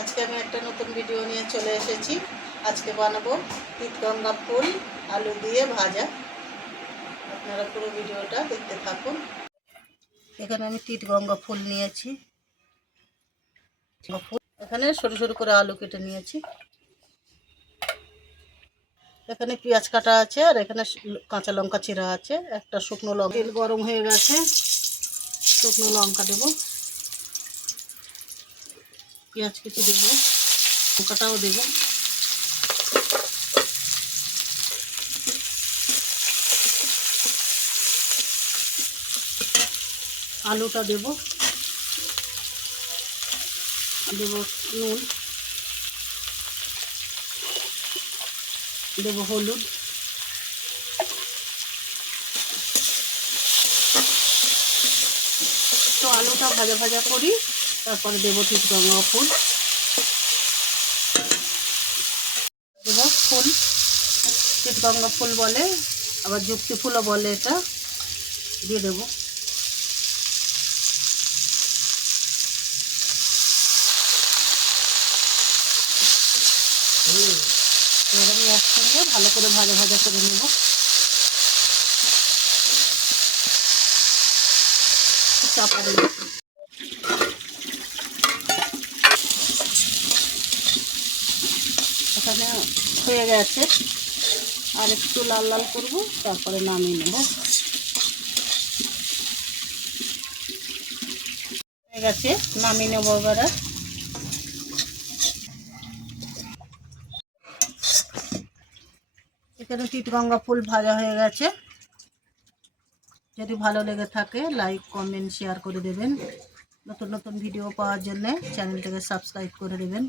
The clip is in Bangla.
আজকে আমি একটা নতুন ভিডিও নিয়ে চলে এসেছি। আজকে বানাবো গঙ্গা ফুল, আলু দিয়ে ভাজা। আপনারা পুরো ভিডিওটা দেখতে থাকুন। এখানে আমি তিতগঙ্গা ফুল নিয়েছি। ফুল এখানে সরু সরু করে আলু কেটে নিয়েছি। এখানে পেঁয়াজ কাটা আছে আর এখানে কাঁচা লঙ্কা চিরা আছে। একটা শুকনো লঙ্কা তেল গরম হয়ে গেছে। শুকনো লঙ্কা দেবো। পেঁয়াজ কেটে দেবো, লঙ্কাটাও দেবো। আলুটা দেবো। দেবো নুন। দেবো হলুদ। তো আলুটা ভাজা ভাজা করি। তারপরে দেবো ঠিক গঙ্গা ফুল। দেবো ফুল। ঠিক গঙ্গা ফুল বলে, আবার যুক্তি ফুলও বলে এটা। দিয়ে দেবো। এবার একসঙ্গে ভালো করে ভাজা ভাজা করে নেব। চাপা দেবো। এখানে হয়ে গেছে। আর একটু লাল লাল করব, তারপরে নামিয়ে নেব। হয়ে গেছে, নামিয়ে নেব এবারে। এখানে চিটগঙ্গা ফুল ভাজা হয়ে গেছে। যদি ভালো লেগে থাকে, লাইক, কমেন্ট, শেয়ার করে দেবেন। নতুন নতুন ভিডিও পাওয়ার জন্য চ্যানেলটাকে সাবস্ক্রাইব করে দেবেন।